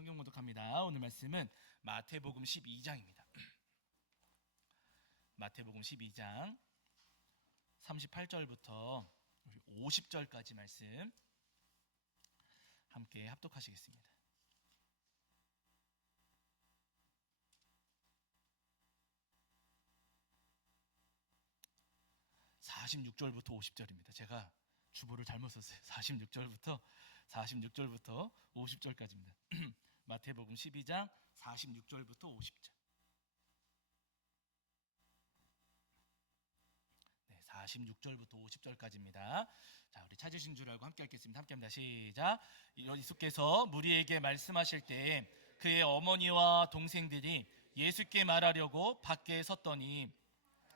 성경 봉독합니다. 오늘 말씀은 마태복음 12장입니다. 마태복음 12장 38절부터 50절까지 말씀 함께 합독하시겠습니다. (46절부터) (50절입니다) 제가 주보를 잘못 썼어요. 46절부터 50절까지입니다. 마태복음 12장 46절부터 50절. 네, 46절부터 50절까지입니다. 자, 우리 찾으신 줄 알고 함께 읽겠습니다. 함께 합니다. 시작. 예수께서 무리에게 말씀하실 때 그의 어머니와 동생들이 예수께 말하려고 밖에 섰더니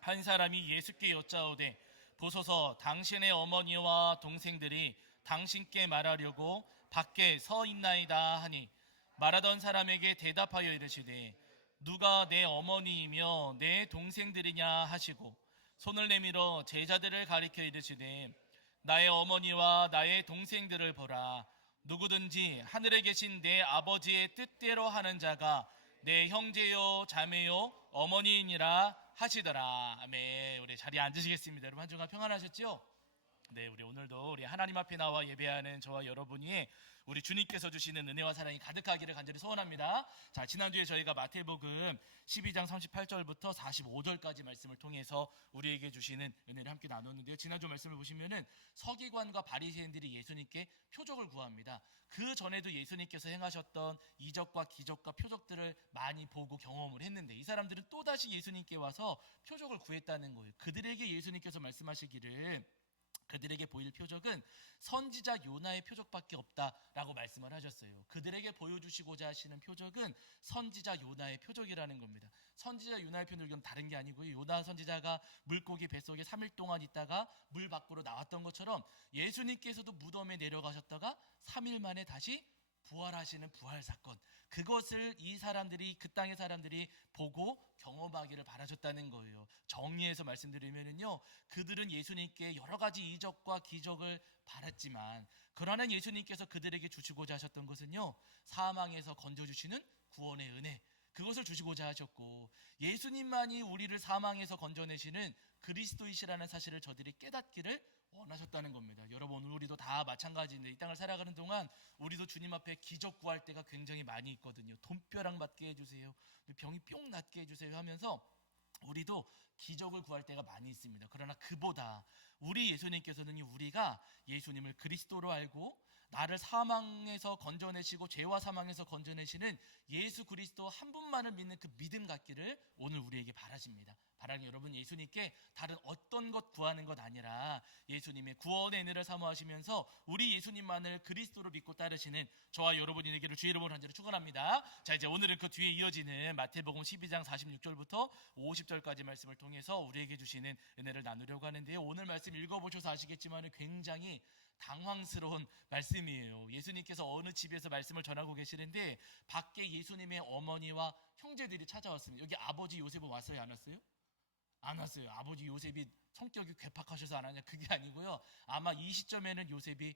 한 사람이 예수께 여짜오되 보소서 당신의 어머니와 동생들이 당신께 말하려고 밖에 서 있나이다 하니 말하던 사람에게 대답하여 이르시되 누가 내 어머니이며 내 동생들이냐 하시고 손을 내밀어 제자들을 가리켜 이르시되 나의 어머니와 나의 동생들을 보라. 누구든지 하늘에 계신 내 아버지의 뜻대로 하는 자가 내 형제요 자매요 어머니이니라 하시더라. 아멘. 우리 자리에 앉으시겠습니다. 여러분 한 주간 평안하셨죠? 네, 우리 오늘도 우리 하나님 앞에 나와 예배하는 저와 여러분이 우리 주님께서 주시는 은혜와 사랑이 가득하기를 간절히 소원합니다. 자, 지난주에 저희가 마태복음 12장 38절부터 45절까지 말씀을 통해서 우리에게 주시는 은혜를 함께 나눴는데요. 지난주 말씀을 보시면은 서기관과 바리새인들이 예수님께 표적을 구합니다. 그 전에도 예수님께서 행하셨던 이적과 기적과 표적들을 많이 보고 경험을 했는데 이 사람들은 또다시 예수님께 와서 표적을 구했다는 거예요. 그들에게 예수님께서 말씀하시기를 그들에게 보일 표적은 선지자 요나의 표적밖에 없다라고 말씀을 하셨어요. 그들에게 보여주시고자 하시는 표적은 선지자 요나의 표적이라는 겁니다. 선지자 요나의 표적은 다른 게 아니고요. 요나 선지자가 물고기 뱃속에 3일 동안 있다가 물 밖으로 나왔던 것처럼 예수님께서도 무덤에 내려가셨다가 3일 만에 다시 부활하시는 부활 사건, 그것을 이 사람들이, 그 땅의 사람들이 보고 경험하기를 바라셨다는 거예요. 정리해서 말씀드리면요, 그들은 예수님께 여러 가지 이적과 기적을 바랐지만 그러나 예수님께서 그들에게 주시고자 하셨던 것은요, 사망에서 건져주시는 구원의 은혜, 그것을 주시고자 하셨고, 예수님만이 우리를 사망에서 건져내시는 그리스도이시라는 사실을 저들이 깨닫기를 원하셨다는 겁니다. 여러분, 오늘 우리도 다 마찬가지인데 이 땅을 살아가는 동안 우리도 주님 앞에 기적 구할 때가 굉장히 많이 있거든요. 돈벼락 맞게 해주세요, 병이 뿅 낫게 해주세요 하면서 우리도 기적을 구할 때가 많이 있습니다. 그러나 그보다 우리 예수님께서는 우리가 예수님을 그리스도로 알고 나를 사망에서 건져내시고 죄와 사망에서 건져내시는 예수 그리스도 한 분만을 믿는 그 믿음 갖기를 오늘 우리에게 바라십니다. 바라는 여러분, 예수님께 다른 어떤 것 구하는 것 아니라 예수님의 구원의 은혜를 사모하시면서 우리 예수님만을 그리스도로 믿고 따르시는 저와 여러분이 되기를 주의 이름으로 간절히 축원합니다. 자, 이제 오늘은 그 뒤에 이어지는 마태복음 12장 46절부터 50절까지 말씀을 통해서 우리에게 주시는 은혜를 나누려고 하는데요, 오늘 말씀 읽어보셔서 아시겠지만 굉장히 당황스러운 말씀이에요. 예수님께서 어느 집에서 말씀을 전하고 계시는데 밖에 예수님의 어머니와 형제들이 찾아왔습니다. 여기 아버지 요셉은 왔어요, 안 왔어요? 안 왔어요. 아버지 요셉이 성격이 괴팍하셔서 안 하냐, 그게 아니고요, 아마 이 시점에는 요셉이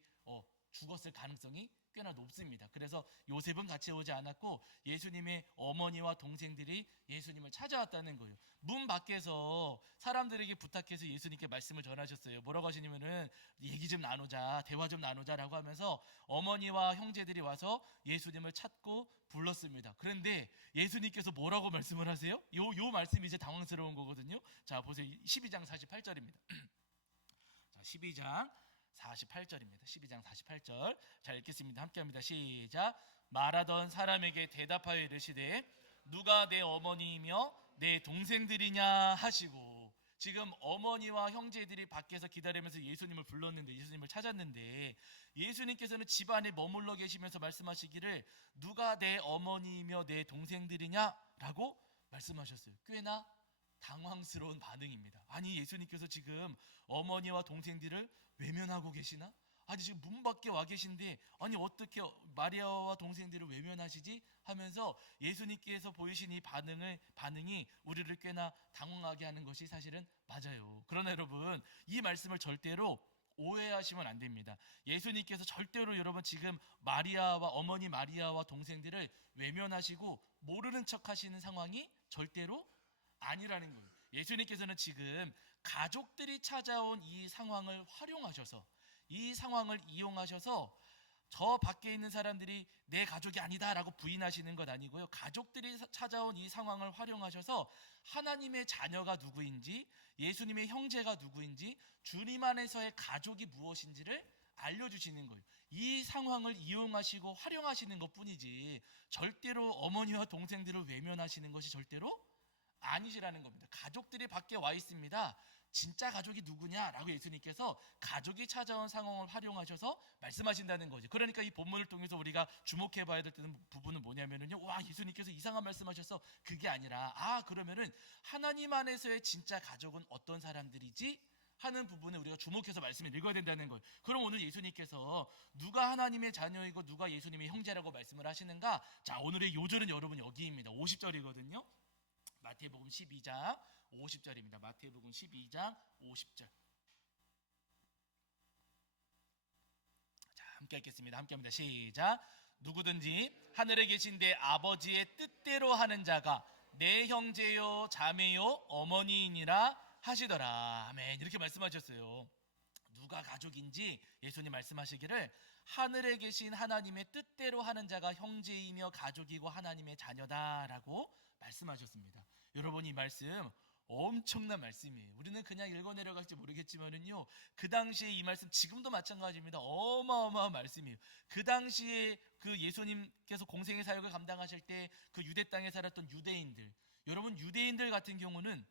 죽었을 가능성이 꽤나 높습니다. 그래서 요셉은 같이 오지 않았고 예수님의 어머니와 동생들이 예수님을 찾아왔다는 거예요. 문 밖에서 사람들에게 부탁해서 예수님께 말씀을 전하셨어요. 뭐라고 하시냐면은 얘기 좀 나누자, 대화 좀 나누자라고 하면서 어머니와 형제들이 와서 예수님을 찾고 불렀습니다. 그런데 예수님께서 뭐라고 말씀을 하세요? 요 말씀이 이제 당황스러운 거거든요. 자, 보세요. 12장 48절입니다. 자, 12장 48절입니다. 12장 48절. 자, 읽겠습니다. 함께 합니다. 시작. 말하던 사람에게 대답하여 이르시되 누가 내 어머니이며 내 동생들이냐 하시고, 지금 어머니와 형제들이 밖에서 기다리면서 예수님을 불렀는데, 예수님을 찾았는데 예수님께서는 집 안에 머물러 계시면서 말씀하시기를 누가 내 어머니이며 내 동생들이냐라고 말씀하셨어요. 꽤나 당황스러운 반응입니다. 아니, 예수님께서 지금 어머니와 동생들을 외면하고 계시나? 아니, 지금 문 밖에 와 계신데 아니 어떻게 마리아와 동생들을 외면하시지? 하면서 예수님께서 보이신 이 반응이 우리를 꽤나 당황하게 하는 것이 사실은 맞아요. 그러나 여러분, 이 말씀을 절대로 오해하시면 안 됩니다. 예수님께서 절대로 여러분 지금 마리아와 어머니 마리아와 동생들을 외면하시고 모르는 척 하시는 상황이 절대로 아니라는 거예요. 예수님께서는 지금 가족들이 찾아온 이 상황을 활용하셔서, 이 상황을 이용하셔서 저 밖에 있는 사람들이 내 가족이 아니다라고 부인하시는 것 아니고요. 가족들이 찾아온 이 상황을 활용하셔서 하나님의 자녀가 누구인지, 예수님의 형제가 누구인지, 주님 안에서의 가족이 무엇인지를 알려주시는 거예요. 이 상황을 이용하시고 활용하시는 것 뿐이지 절대로 어머니와 동생들을 외면하시는 것이 절대로 아니시라는 겁니다. 가족들이 밖에 와 있습니다. 진짜 가족이 누구냐라고 예수님께서 가족이 찾아온 상황을 활용하셔서 말씀하신다는 거죠. 그러니까 이 본문을 통해서 우리가 주목해 봐야 될 부분은 뭐냐면은요. 와, 예수님께서 이상한 말씀하셔서 그게 아니라 그러면은 하나님 안에서의 진짜 가족은 어떤 사람들이지? 하는 부분에 우리가 주목해서 말씀을 읽어야 된다는 거예요. 그럼 오늘 예수님께서 누가 하나님의 자녀이고 누가 예수님의 형제라고 말씀을 하시는가? 자, 오늘의 요절은 여러분 여기입니다. 50절이거든요. 마태복음 12장 50절입니다. 마태복음 12장 50절. 자, 함께 읽겠습니다. 함께 합니다. 시작. 누구든지 하늘에 계신 내 아버지의 뜻대로 하는 자가 내 형제요 자매요 어머니이니라 하시더라. 아멘. 이렇게 말씀하셨어요. 누가 가족인지 예수님 말씀하시기를 하늘에 계신 하나님의 뜻대로 하는 자가 형제이며 가족이고 하나님의 자녀다라고 말씀하셨습니다. 여러분, 이 말씀 엄청난 말씀이에요. 우리는 그냥 읽어 내려갈지 모르겠지만은요, 그 당시에 이 말씀 지금도 마찬가지입니다. 어마어마한 말씀이에요. 그 당시에 그 예수님께서 공생의 사역을 감당하실 때 그 유대 땅에 살았던 유대인들, 여러분 유대인들 같은 경우는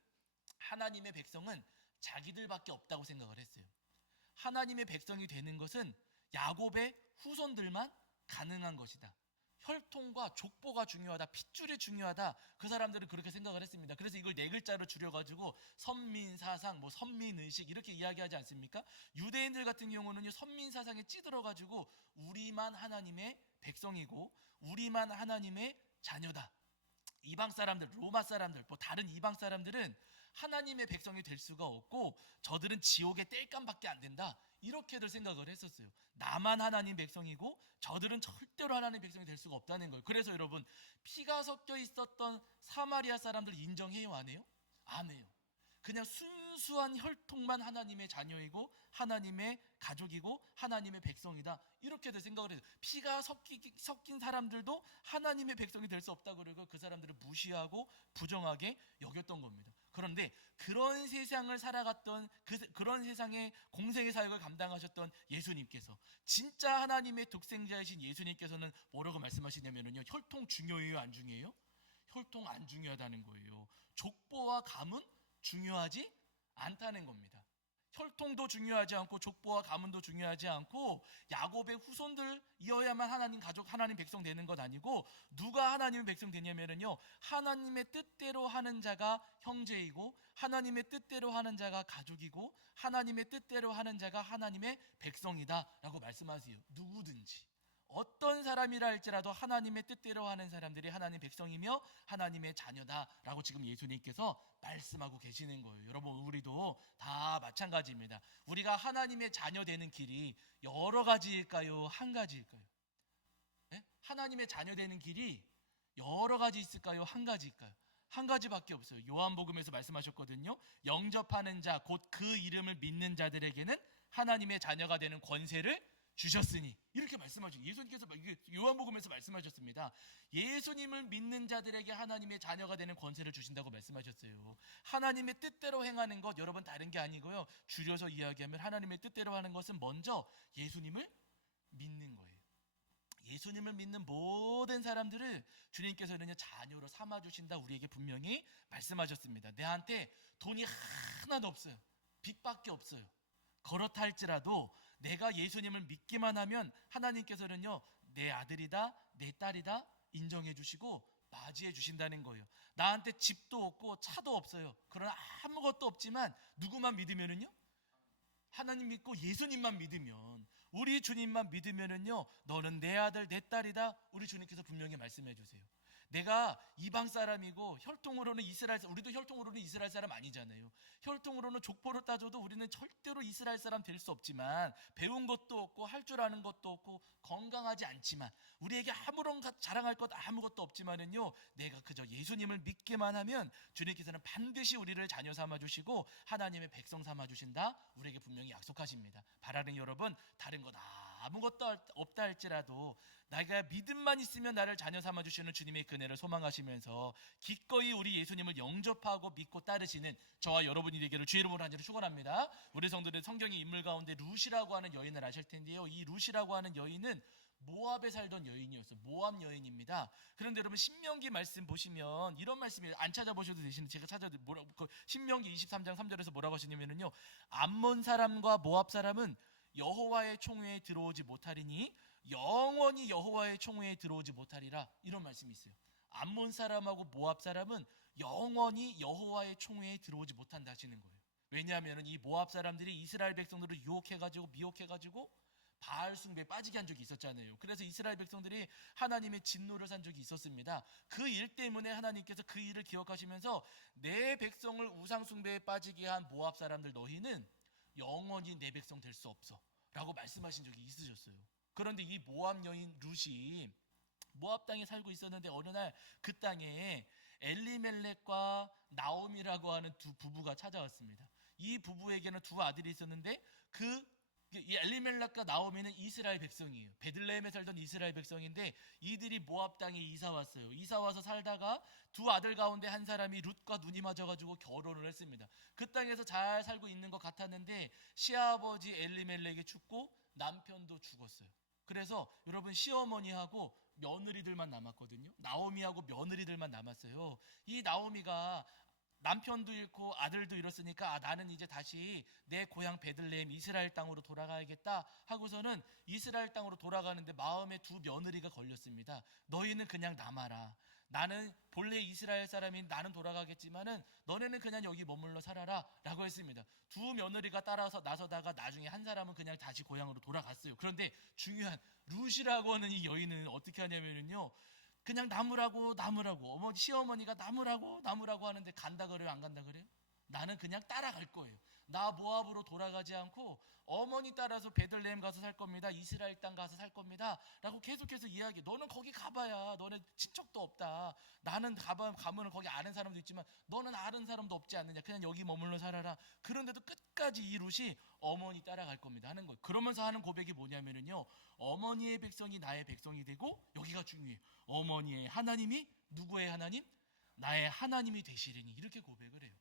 하나님의 백성은 자기들밖에 없다고 생각을 했어요. 하나님의 백성이 되는 것은 야곱의 후손들만 가능한 것이다. 혈통과 족보가 중요하다, 핏줄이 중요하다. 그 사람들은 그렇게 생각을 했습니다. 그래서 이걸 네 글자로 줄여가지고 선민사상, 선민의식 이렇게 이야기하지 않습니까? 유대인들 같은 경우는요, 선민사상에 찌들어가지고 우리만 하나님의 백성이고 우리만 하나님의 자녀다. 이방 사람들, 로마 사람들, 다른 이방 사람들은 하나님의 백성이 될 수가 없고 저들은 지옥의 땔감밖에 안 된다. 이렇게들 생각을 했었어요. 나만 하나님 백성이고 저들은 절대로 하나님 백성이 될 수가 없다는 거예요. 그래서 여러분, 피가 섞여 있었던 사마리아 사람들 인정해요, 안 해요? 안 해요. 그냥 순수한 혈통만 하나님의 자녀이고 하나님의 가족이고 하나님의 백성이다, 이렇게들 생각을 해요. 피가 섞인 사람들도 하나님의 백성이 될 수 없다고 그러고 그 사람들을 무시하고 부정하게 여겼던 겁니다. 그런데 그런 세상을 살아갔던 그런 세상의 공생의 사역을 감당하셨던 예수님께서, 진짜 하나님의 독생자이신 예수님께서는 뭐라고 말씀하시냐면요, 혈통 중요해요, 안 중요해요? 혈통 안 중요하다는 거예요. 족보와 가문 중요하지 않다는 겁니다. 혈통도 중요하지 않고 족보와 가문도 중요하지 않고 야곱의 후손들이어야만 하나님 가족, 하나님 백성 되는 것 아니고 누가 하나님의 백성 되냐면요, 하나님의 뜻대로 하는 자가 형제이고 하나님의 뜻대로 하는 자가 가족이고 하나님의 뜻대로 하는 자가 하나님의 백성이다라고 말씀하세요. 누구든지 어떤 사람이라 할지라도 하나님의 뜻대로 하는 사람들이 하나님 백성이며 하나님의 자녀다라고 지금 예수님께서 말씀하고 계시는 거예요. 여러분, 우리도 다 마찬가지입니다. 우리가 하나님의 자녀 되는 길이 여러 가지일까요? 한 가지일까요? 네? 하나님의 자녀 되는 길이 여러 가지 있을까요? 한 가지일까요? 한 가지밖에 없어요. 요한복음에서 말씀하셨거든요. 영접하는 자, 곧 그 이름을 믿는 자들에게는 하나님의 자녀가 되는 권세를 주셨으니, 이렇게 말씀하셨죠. 예수님께서 요한복음에서 말씀하셨습니다. 예수님을 믿는 자들에게 하나님의 자녀가 되는 권세를 주신다고 말씀하셨어요. 하나님의 뜻대로 행하는 것, 여러분 다른 게 아니고요, 줄여서 이야기하면 하나님의 뜻대로 하는 것은 먼저 예수님을 믿는 거예요. 예수님을 믿는 모든 사람들을 주님께서는 자녀로 삼아주신다, 우리에게 분명히 말씀하셨습니다. 내한테 돈이 하나도 없어요. 빚밖에 없어요. 그렇다 할지라도 내가 예수님을 믿기만 하면 하나님께서는요, 내 아들이다, 내 딸이다 인정해 주시고 맞이해 주신다는 거예요. 나한테 집도 없고 차도 없어요. 그러나 아무것도 없지만 누구만 믿으면은요, 하나님 믿고 예수님만 믿으면, 우리 주님만 믿으면은요, 너는 내 아들, 내 딸이다, 우리 주님께서 분명히 말씀해 주세요. 내가 이방 사람이고 혈통으로는 우리도 혈통으로는 이스라엘 사람 아니잖아요. 혈통으로는 족보로 따져도 우리는 절대로 이스라엘 사람 될 수 없지만, 배운 것도 없고 할 줄 아는 것도 없고 건강하지 않지만, 우리에게 아무런 자랑할 것 아무것도 없지만은요, 내가 그저 예수님을 믿기만 하면 주님께서는 반드시 우리를 자녀 삼아 주시고 하나님의 백성 삼아 주신다, 우리에게 분명히 약속하십니다. 바라는 여러분, 다른 것 아무것도 없다 할지라도 내가 믿음만 있으면 나를 자녀 삼아 주시는 주님의 은혜를 소망하시면서 기꺼이 우리 예수님을 영접하고 믿고 따르시는 저와 여러분이 되기를 주의 이름으로 간절히 축원합니다. 우리 성도들, 성경의 인물 가운데 룻이라고 하는 여인을 아실 텐데요, 이 룻이라고 하는 여인은 모압에 살던 여인이었어요. 모압 여인입니다. 그런데 여러분, 신명기 말씀 보시면 이런 말씀이, 안 찾아보셔도 되시는데 제가 신명기 23장 3절에서 뭐라고 하시냐면요, 암몬 사람과 모압 사람은 여호와의 총회에 들어오지 못하리니 영원히 여호와의 총회에 들어오지 못하리라, 이런 말씀이 있어요. 암몬 사람하고 모압 사람은 영원히 여호와의 총회에 들어오지 못한다 하시는 거예요. 왜냐하면 이 모압 사람들이 이스라엘 백성들을 유혹해가지고 미혹해가지고 바알 숭배에 빠지게 한 적이 있었잖아요. 그래서 이스라엘 백성들이 하나님의 진노를 산 적이 있었습니다. 그 일 때문에 하나님께서 그 일을 기억하시면서 내 백성을 우상 숭배에 빠지게 한 모압 사람들, 너희는 영원히 내 백성 될 수 없어 라고 말씀하신 적이 있으셨어요. 그런데 이 모압 여인 룻이 모압 땅에 살고 있었는데, 어느 날 그 땅에 엘리멜렉과 나옴이라고 하는 두 부부가 찾아왔습니다. 이 부부에게는 두 아들이 있었는데, 이 엘리멜렉과 나오미는 이스라엘 백성이에요. 베들레헴에 살던 이스라엘 백성인데, 이들이 모압 땅에 이사 왔어요. 이사 와서 살다가 두 아들 가운데 한 사람이 룻과 눈이 맞아가지고 결혼을 했습니다. 그 땅에서 잘 살고 있는 것 같았는데 시아버지 엘리멜렉이 죽고 남편도 죽었어요. 그래서 여러분, 시어머니하고 며느리들만 남았거든요. 나오미하고 며느리들만 남았어요. 이 나오미가 남편도 잃고 아들도 잃었으니까, 나는 이제 다시 내 고향 베들레헴 이스라엘 땅으로 돌아가야겠다 하고서는 이스라엘 땅으로 돌아가는데 마음에 두 며느리가 걸렸습니다. 너희는 그냥 남아라. 나는 본래 이스라엘 사람인 나는 돌아가겠지만은 너네는 그냥 여기 머물러 살아라 라고 했습니다. 두 며느리가 따라서 나서다가 나중에 한 사람은 그냥 다시 고향으로 돌아갔어요. 그런데 중요한 룻이라고 하는 이 여인은 어떻게 하냐면요, 그냥 남으라고 시어머니가 남으라고 하는데, 간다 그래요, 안 간다 그래요? 나는 그냥 따라갈 거예요. 나 모압으로 돌아가지 않고 어머니 따라서 베들레헴 가서 살 겁니다. 이스라엘 땅 가서 살 겁니다 라고 계속해서 이야기해. 너는 거기 가봐야 너네 친척도 없다. 나는 가면 거기 아는 사람도 있지만 너는 아는 사람도 없지 않느냐. 그냥 여기 머물러 살아라. 그런데도 끝까지 이 룻이 어머니 따라갈 겁니다 하는 거예요. 그러면서 하는 고백이 뭐냐면요, 어머니의 백성이 나의 백성이 되고, 여기가 중요해요, 어머니의 하나님이 누구의 하나님? 나의 하나님이 되시리니, 이렇게 고백을 해요.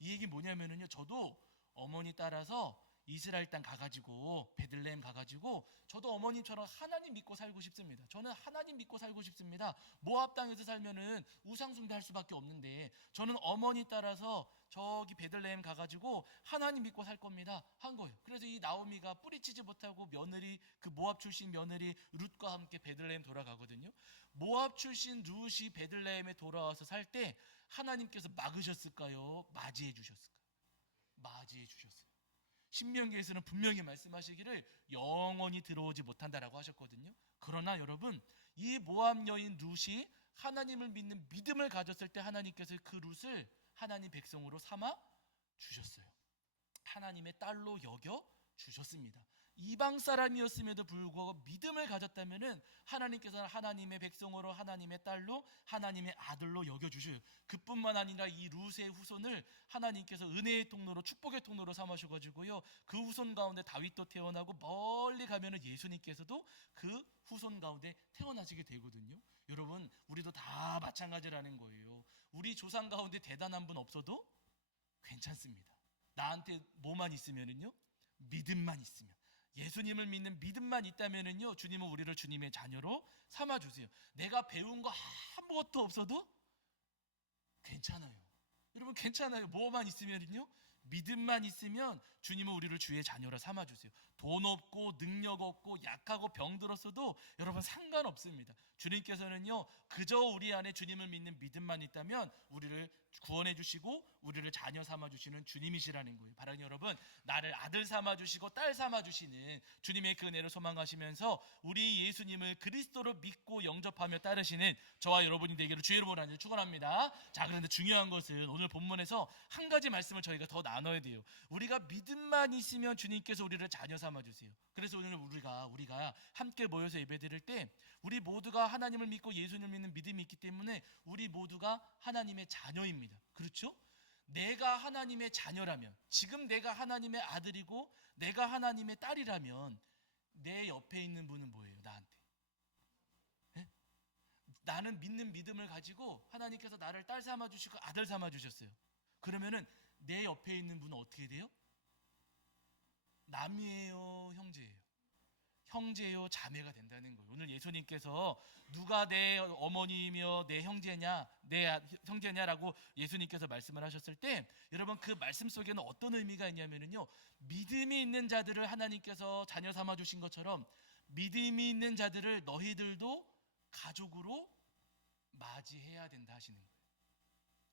이 얘기 뭐냐면요, 저도 어머니 따라서 이스라엘 땅 가가지고 베들레헴 가가지고 저도 어머님처럼 하나님 믿고 살고 싶습니다. 저는 하나님 믿고 살고 싶습니다. 모압 땅에서 살면은 우상 숭배할 수밖에 없는데 저는 어머니 따라서 저기 베들레헴 가가지고 하나님 믿고 살 겁니다 한 거예요. 그래서 이 나오미가 뿌리치지 못하고 그 모압 출신 며느리 룻과 함께 베들레헴 돌아가거든요. 모압 출신 룻이 베들레헴에 돌아와서 살 때 하나님께서 막으셨을까요? 맞이해 주셨을까요? 맞이해 주셨어요. 신명기에서는 분명히 말씀하시기를 영원히 들어오지 못한다라고 하셨거든요. 그러나 여러분, 이 모압 여인 룻이 하나님을 믿는 믿음을 가졌을 때 하나님께서 그 룻을 하나님 백성으로 삼아 주셨어요. 하나님의 딸로 여겨 주셨습니다. 이방 사람이었음에도 불구하고 믿음을 가졌다면은 하나님께서는 하나님의 백성으로, 하나님의 딸로, 하나님의 아들로 여겨주셔요. 그뿐만 아니라 이 룻의 후손을 하나님께서 은혜의 통로로, 축복의 통로로 삼으셔가지고요, 그 후손 가운데 다윗도 태어나고 멀리 가면은 예수님께서도 그 후손 가운데 태어나시게 되거든요. 여러분, 우리도 다 마찬가지라는 거예요. 우리 조상 가운데 대단한 분 없어도 괜찮습니다. 나한테 뭐만 있으면은요, 믿음만 있으면, 예수님을 믿는 믿음만 있다면은요, 주님은 우리를 주님의 자녀로 삼아주세요. 내가 배운 거 아무것도 없어도 괜찮아요. 여러분, 괜찮아요. 뭐만 있으면요, 믿음만 있으면 주님은 우리를 주의 자녀라 삼아주세요. 돈 없고 능력 없고 약하고 병들었어도 여러분 상관없습니다. 주님께서는요, 그저 우리 안에 주님을 믿는 믿음만 있다면 우리를 구원해 주시고 우리를 자녀 삼아 주시는 주님이시라는 거예요. 바라는 여러분, 나를 아들 삼아 주시고 딸 삼아 주시는 주님의 그 은혜를 소망하시면서 우리 예수님을 그리스도로 믿고 영접하며 따르시는 저와 여러분이 되기를 주의 이름으로 하나님 축원합니다. 자, 그런데 중요한 것은 오늘 본문에서 한 가지 말씀을 저희가 더 나눠야 돼요. 우리가 믿음만 있으면 주님께서 우리를 자녀 삼아 주세요. 그래서 오늘 우리가 함께 모여서 예배드릴 때 우리 모두가 하나님을 믿고 예수님을 믿는 믿음이 있기 때문에 우리 모두가 하나님의 자녀입니다. 그렇죠? 내가 하나님의 자녀라면, 지금 내가 하나님의 아들이고 내가 하나님의 딸이라면 내 옆에 있는 분은 뭐예요? 나한테. 네? 나는 믿는 믿음을 가지고 하나님께서 나를 딸 삼아 주시고 아들 삼아 주셨어요. 그러면은 내 옆에 있는 분은 어떻게 돼요? 남이에요, 형제예요? 형제요, 자매가 된다는 거예요. 오늘 예수님께서 누가 내 어머니며 내 형제냐라고 예수님께서 말씀을 하셨을 때 여러분 그 말씀 속에는 어떤 의미가 있냐면요, 믿음이 있는 자들을 하나님께서 자녀 삼아 주신 것처럼 믿음이 있는 자들을 너희들도 가족으로 맞이해야 된다 하시는 거예요.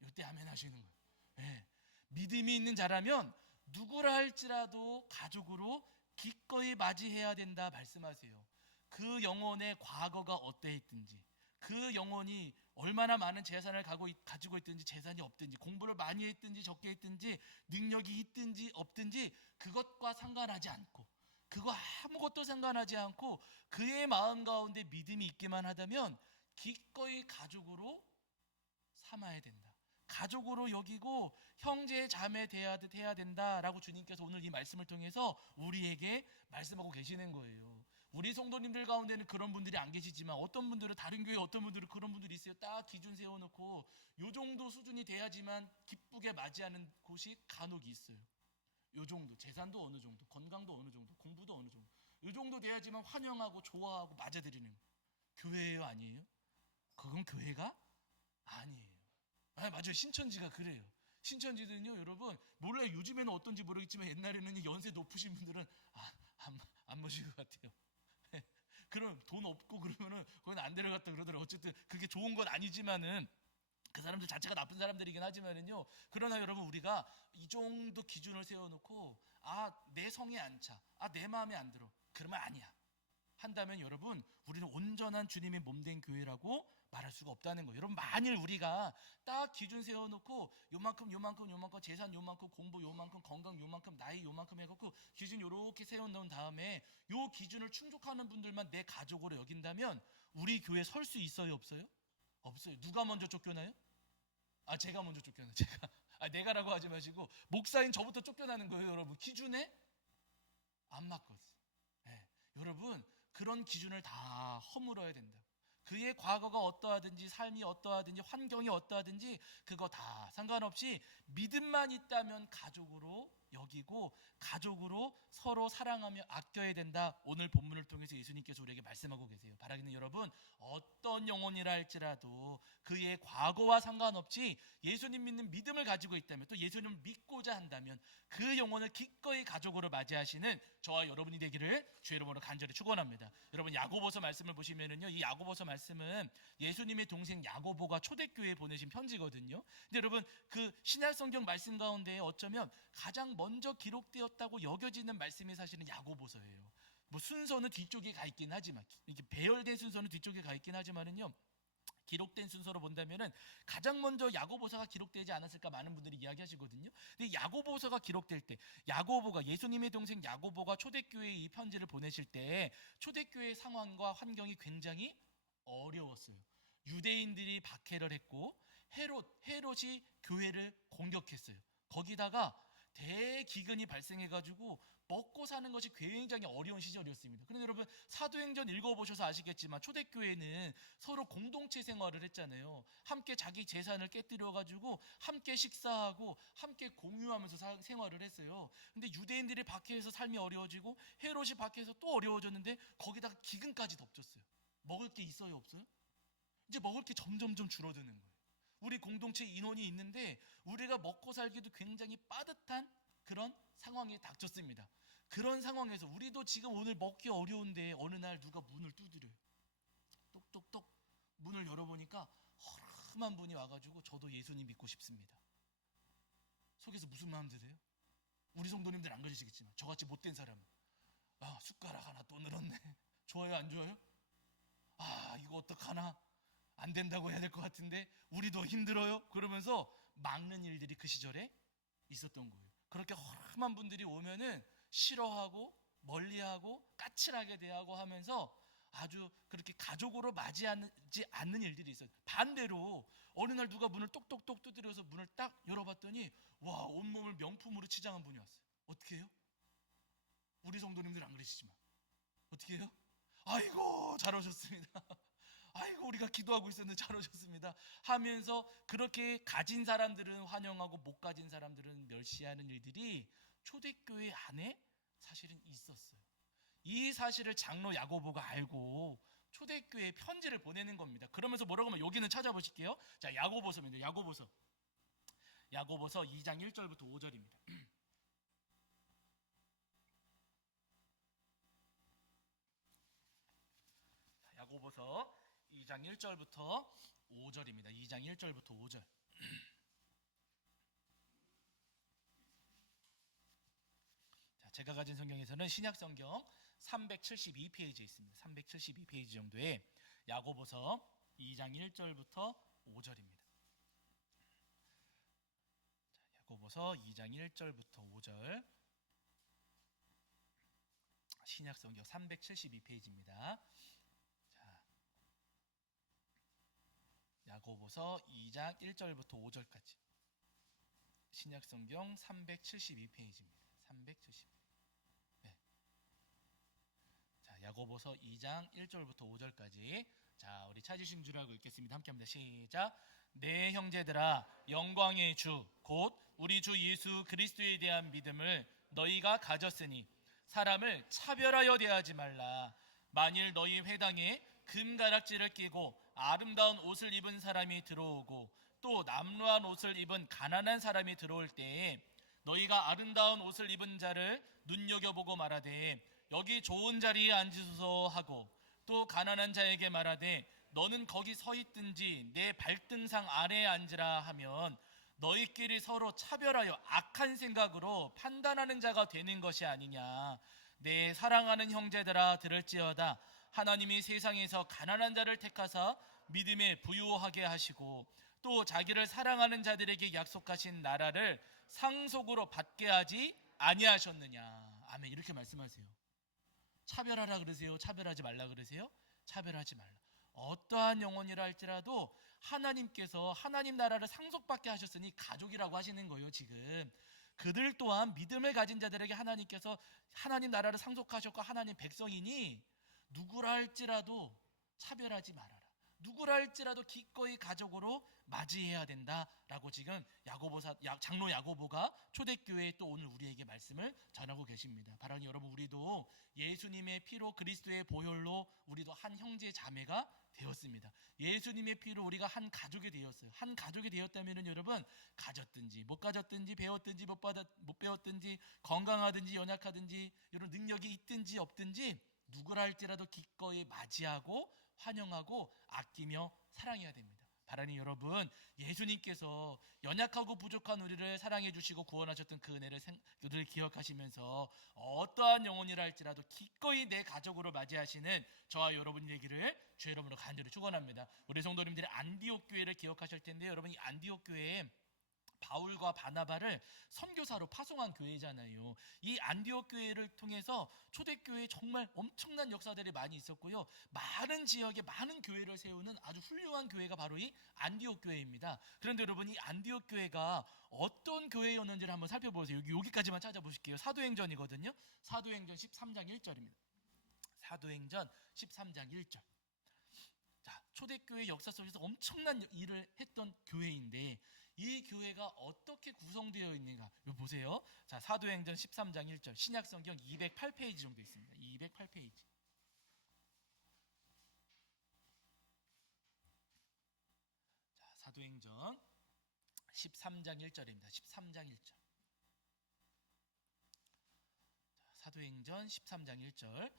이때 아멘 하시는 거예요. 네. 믿음이 있는 자라면 누구라 할지라도 가족으로 기꺼이 맞이해야 된다 말씀하세요. 그 영혼의 과거가 어떠했든지, 그 영혼이 얼마나 많은 재산을 가지고 있든지 재산이 없든지, 공부를 많이 했든지 적게 했든지, 능력이 있든지 없든지 그것과 상관하지 않고, 그거 아무것도 상관하지 않고 그의 마음 가운데 믿음이 있기만 하다면 기꺼이 가족으로 삼아야 된다. 가족으로 여기고 형제 자매 대하듯 해야 된다라고 주님께서 오늘 이 말씀을 통해서 우리에게 말씀하고 계시는 거예요. 우리 성도님들 가운데는 그런 분들이 안 계시지만 어떤 분들은 다른 교회 어떤 분들은 그런 분들이 있어요. 딱 기준 세워놓고 요 정도 수준이 돼야지만 기쁘게 맞이하는 곳이 간혹 있어요. 요 정도, 재산도 어느 정도, 건강도 어느 정도, 공부도 어느 정도, 요 정도 돼야지만 환영하고 좋아하고 맞아들이는 교회예요, 아니에요? 그건 교회가 아니에요. 맞아요. 신천지가 그래요. 신천지는요, 여러분 몰라요. 요즘에는 어떤지 모르겠지만 옛날에는 연세 높으신 분들은 안 모실 것 같아요. 그럼 돈 없고 그러면은 거긴 안 데려갔다 그러더라고요. 어쨌든 그게 좋은 건 아니지만은 그 사람들 자체가 나쁜 사람들이긴 하지만은요. 그러나 여러분 우리가 이 정도 기준을 세워놓고 내 성에 안 차, 내 마음에 안 들어, 그러면 아니야 한다면 여러분 우리는 온전한 주님의 몸된 교회라고 말할 수가 없다는 거예요. 여러분 만일 우리가 딱 기준 세워놓고 요만큼 재산 요만큼 공부 요만큼 건강 요만큼 나이 요만큼 해갖고 기준 요렇게 세워놓은 다음에 요 기준을 충족하는 분들만 내 가족으로 여긴다면 우리 교회 설 수 있어요, 없어요? 없어요. 누가 먼저 쫓겨나요? 제가 먼저 쫓겨나요. 내가라고 하지 마시고 목사인 저부터 쫓겨나는 거예요. 여러분 기준에 안 맞거든요. 네. 여러분 그런 기준을 다 허물어야 된다. 그의 과거가 어떠하든지 삶이 어떠하든지 환경이 어떠하든지 그거 다 상관없이 믿음만 있다면 가족으로 여기고 가족으로 서로 사랑하며 아껴야 된다. 오늘 본문을 통해서 예수님께서 우리에게 말씀하고 계세요. 바라기는 여러분 어떤 영혼이라 할지라도 그의 과거와 상관없이 예수님 믿는 믿음을 가지고 있다면 또 예수님을 믿고자 한다면 그 영혼을 기꺼이 가족으로 맞이하시는 저와 여러분이 되기를 주의 이름으로 간절히 축원합니다. 여러분 야고보서 말씀을 보시면은요, 이 야고보서 말씀은 예수님의 동생 야고보가 초대교회에 보내신 편지거든요. 근데 여러분 그 신약 성경 말씀 가운데 어쩌면 가장 먼저 기록되었다고 여겨지는 말씀이 사실은 야고보서예요. 뭐 순서는 뒤쪽에 가 있긴 하지만 이렇게 배열된 순서는 뒤쪽에 가 있긴 하지만은요. 기록된 순서로 본다면은 가장 먼저 야고보서가 기록되지 않았을까 많은 분들이 이야기하시거든요. 근데 야고보서가 기록될 때 야고보가 예수님의 동생 야고보가 초대교회에 이 편지를 보내실 때 초대교회 상황과 환경이 굉장히 어려웠어요. 유대인들이 박해를 했고 헤롯이 교회를 공격했어요. 거기다가 대기근이 발생해가지고 먹고 사는 것이 굉장히 어려운 시절이었습니다. 그런데 여러분 사도행전 읽어보셔서 아시겠지만 초대교회는 서로 공동체 생활을 했잖아요. 함께 자기 재산을 깨뜨려가지고 함께 식사하고 함께 공유하면서 생활을 했어요. 근데 유대인들이 박해해서 삶이 어려워지고 헤롯이 박해해서 또 어려워졌는데 거기다가 기근까지 덮쳤어요. 먹을 게 있어요, 없어요? 이제 먹을 게 점점점 줄어드는 거예요. 우리 공동체 인원이 있는데 우리가 먹고 살기도 굉장히 빠듯한 그런 상황이 닥쳤습니다. 그런 상황에서 우리도 지금 오늘 먹기 어려운데 어느 날 누가 문을 두드려요. 똑똑똑 문을 열어보니까 허름한 분이 와가지고 저도 예수님 믿고 싶습니다. 속에서 무슨 마음 드세요? 우리 성도님들 안 그러시겠지만 저같이 못된 사람은 숟가락 하나 또 늘었네. 좋아요 안 좋아요? 이거 어떡하나, 안 된다고 해야 될 것 같은데 우리도 힘들어요. 그러면서 막는 일들이 그 시절에 있었던 거예요. 그렇게 험한 분들이 오면은 싫어하고 멀리하고 까칠하게 대하고 하면서 아주 그렇게 가족으로 맞이하지 않는 일들이 있어요. 반대로 어느 날 누가 문을 똑똑똑 두드려서 문을 딱 열어봤더니 온몸을 명품으로 치장한 분이 왔어요. 어떻게 해요? 우리 성도님들 안 그러시지만 어떻게 해요? 아이고 잘 오셨습니다. 아이고 우리가 기도하고 있었는데 잘 오셨습니다 하면서 그렇게 가진 사람들은 환영하고 못 가진 사람들은 멸시하는 일들이 초대교회 안에 사실은 있었어요. 이 사실을 장로 야고보가 알고 초대교회에 편지를 보내는 겁니다. 그러면서 뭐라고 하면 여기는 찾아보실게요. 자, 야고보서입니다. 야고보서 2장 1절부터 5절입니다. 야고보서 2장 1절부터 5절입니다. 2장 1절부터 5절. 자, 제가 가진 성경에서는 신약 성경 372페이지에 있습니다. 372페이지 정도에 야고보서 2장 1절부터 5절입니다. 자, 야고보서 2장 1절부터 5절. 신약 성경 372페이지입니다. 야고보서 2장 1절부터 5절까지 신약성경 372페이지입니다. 372. 네. 자, 야고보서 2장 1절부터 5절까지. 자, 우리 찾으신 줄 알고 읽겠습니다. 함께합니다. 시작. 내 형제들아, 영광의 주 곧 우리 주 예수 그리스도에 대한 믿음을 너희가 가졌으니 사람을 차별하여 대하지 말라. 만일 너희 회당에 금가락지를 끼고 아름다운 옷을 입은 사람이 들어오고 또 남루한 옷을 입은 가난한 사람이 들어올 때에 너희가 아름다운 옷을 입은 자를 눈여겨보고 말하되 여기 좋은 자리에 앉으소서 하고 또 가난한 자에게 말하되 너는 거기 서 있든지 내 발등상 아래에 앉으라 하면 너희끼리 서로 차별하여 악한 생각으로 판단하는 자가 되는 것이 아니냐. 내 사랑하는 형제들아 들을지어다. 하나님이 세상에서 가난한 자를 택하사 믿음에 부유하게 하시고 또 자기를 사랑하는 자들에게 약속하신 나라를 상속으로 받게 하지 아니하셨느냐. 아멘. 이렇게 말씀하세요. 차별하라 그러세요? 차별하지 말라 그러세요? 차별하지 말라. 어떠한 영혼이라 할지라도 하나님께서 하나님 나라를 상속받게 하셨으니 가족이라고 하시는 거예요. 지금 그들 또한 믿음을 가진 자들에게 하나님께서 하나님 나라를 상속하셨고 하나님 백성이니 누구라 할지라도 차별하지 말아라. 누구라 할지라도 기꺼이 가족으로 맞이해야 된다라고 지금 장로 야고보가 초대교회에 또 오늘 우리에게 말씀을 전하고 계십니다. 바라니 여러분, 우리도 예수님의 피로 그리스도의 보혈로 우리도 한 형제 자매가 되었습니다. 예수님의 피로 우리가 한 가족이 되었어요. 한 가족이 되었다면 여러분, 가졌든지 못 가졌든지 배웠든지 못 배웠든지 건강하든지 연약하든지 이런 능력이 있든지 없든지 누구라 할지라도 기꺼이 맞이하고 환영하고 아끼며 사랑해야 됩니다. 바라니 여러분, 예수님께서 연약하고 부족한 우리를 사랑해 주시고 구원하셨던 그 은혜를 늘 기억하시면서 어떠한 영혼이라 할지라도 기꺼이 내 가족으로 맞이하시는 저와 여러분 되기를 주의 이름으로 간절히 축원합니다. 우리 성도님들이 안디옥 교회를 기억하실 텐데, 여러분 이 안디옥 교회에 바울과 바나바를 선교사로 파송한 교회잖아요. 이 안디옥 교회를 통해서 초대교회에 정말 엄청난 역사들이 많이 있었고요. 많은 지역에 많은 교회를 세우는 아주 훌륭한 교회가 바로 이 안디옥 교회입니다. 그런데 여러분, 이 안디옥 교회가 어떤 교회였는지를 한번 살펴보세요. 여기까지만 찾아보실게요. 사도행전이거든요. 사도행전 13장 1절입니다. 사도행전 13장 1절. 자, 초대교회 역사 속에서 엄청난 일을 했던 교회인데 이 교회가 어떻게 구성되어 있는가? 이거 보세요. 자, 사도행전 13장 1절. 신약성경 208페이지 정도 있습니다. 208페이지. 자, 사도행전 13장 1절입니다. 13장 1절. 사도행전 13장 1절.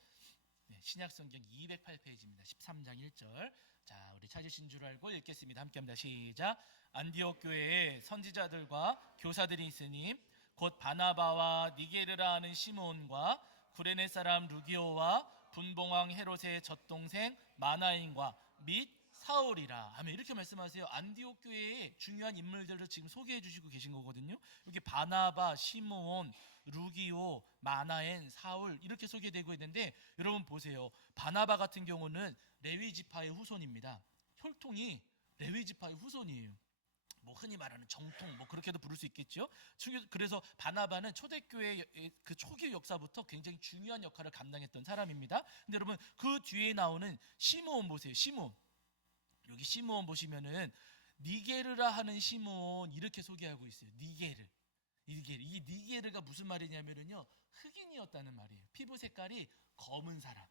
네, 신약성경 208페이지입니다. 13장 1절. 자, 우리 찾으신 줄 알고 읽겠습니다. 함께합니다. 시작. 안디옥 교회에 선지자들과 교사들이 있으니 곧 바나바와 니게르라 하는 시므온과 구레네 사람 루기오와 분봉왕 헤롯의 젖동생 마나인과 및 사울이라 하면 이렇게 말씀하세요. 안디옥 교회의 중요한 인물들을 지금 소개해 주시고 계신 거거든요. 여기 바나바, 시므온, 루기오, 마나엔, 사울 이렇게 소개되고 있는데 여러분 보세요. 바나바 같은 경우는 레위 지파의 후손입니다. 혈통이 레위 지파의 후손이에요. 뭐 흔히 말하는 정통 뭐 그렇게도 부를 수 있겠죠. 그래서 바나바는 초대교회의 그 초기 역사부터 굉장히 중요한 역할을 감당했던 사람입니다. 근데 여러분 그 뒤에 나오는 시므온 보세요. 시므온. 여기 시므온 보시면은 니게르라 하는 시므온 이렇게 소개하고 있어요. 니게르. 이 니게르가 무슨 말이냐면요. 흑인이었다는 말이에요. 피부 색깔이 검은 사람.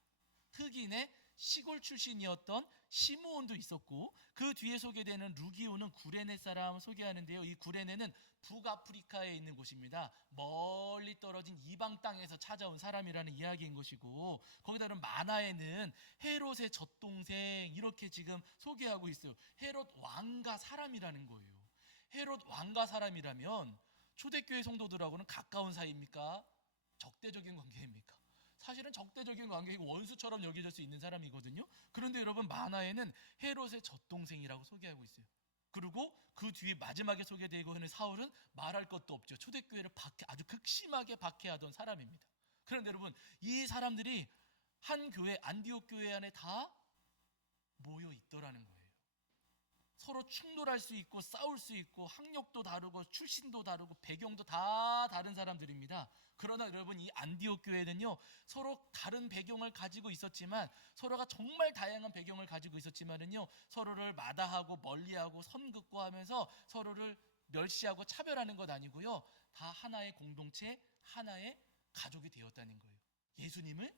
흑인의 시골 출신이었던 시므온도 있었고 그 뒤에 소개되는 루기오는 구레네 사람 소개하는데요. 이 구레네는 북아프리카에 있는 곳입니다. 멀리 떨어진 이방 땅에서 찾아온 사람이라는 이야기인 것이고 거기다는 마나에는 헤롯의 젖동생 이렇게 지금 소개하고 있어요. 헤롯 왕가 사람이라는 거예요. 헤롯 왕가 사람이라면 초대교회 성도들하고는 가까운 사이입니까? 적대적인 관계입니까? 사실은 적대적인 관계이고 원수처럼 여겨질 수 있는 사람이거든요. 그런데 여러분 마나에는 헤롯의 젖동생이라고 소개하고 있어요. 그리고 그 뒤에 마지막에 소개되고 있는 사울은 말할 것도 없죠. 초대교회를 아주 극심하게 박해하던 사람입니다. 그런데 여러분 이 사람들이 한 교회 안디옥 교회 안에 다 모여 있더라는 거예요. 서로 충돌할 수 있고 싸울 수 있고 학력도 다르고 출신도 다르고 배경도 다 다른 사람들입니다. 그러나 여러분 이 안디옥 교회는요 서로 다른 배경을 가지고 있었지만 서로가 정말 다양한 배경을 가지고 있었지만은요 서로를 마다하고 멀리하고 선긋고 하면서 서로를 멸시하고 차별하는 것 아니고요 다 하나의 공동체 하나의 가족이 되었다는 거예요. 예수님을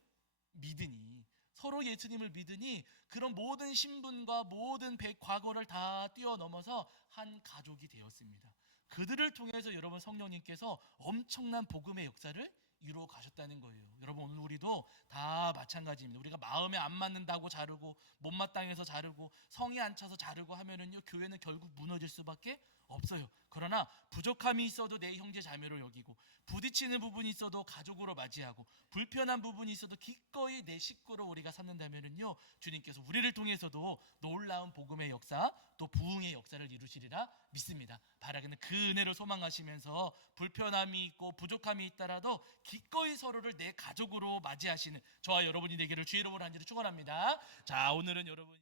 믿으니 서로 예수님을 믿으니 그런 모든 신분과 모든 과거를 다 뛰어넘어서 한 가족이 되었습니다. 그들을 통해서 여러분 성령님께서 엄청난 복음의 역사를 이루어 가셨다는 거예요. 여러분 오늘 우리도 다 마찬가지입니다. 우리가 마음에 안 맞는다고 자르고 못마땅해서 자르고 성이 안 차서 자르고 하면은요 교회는 결국 무너질 수밖에 없어요. 그러나 부족함이 있어도 내 형제 자매로 여기고 부딪히는 부분이 있어도 가족으로 맞이하고 불편한 부분이 있어도 기꺼이 내 식구로 우리가 삼는다면은요 주님께서 우리를 통해서도 놀라운 복음의 역사 또 부흥의 역사를 이루시리라 믿습니다. 바라기는 그 은혜를 소망하시면서 불편함이 있고 부족함이 있더라도 기꺼이 서로를 내 가족으로 맞이하시는 저와 여러분이 되기를 주의 이름으로 간절히 축원합니다. 자 오늘은 여러분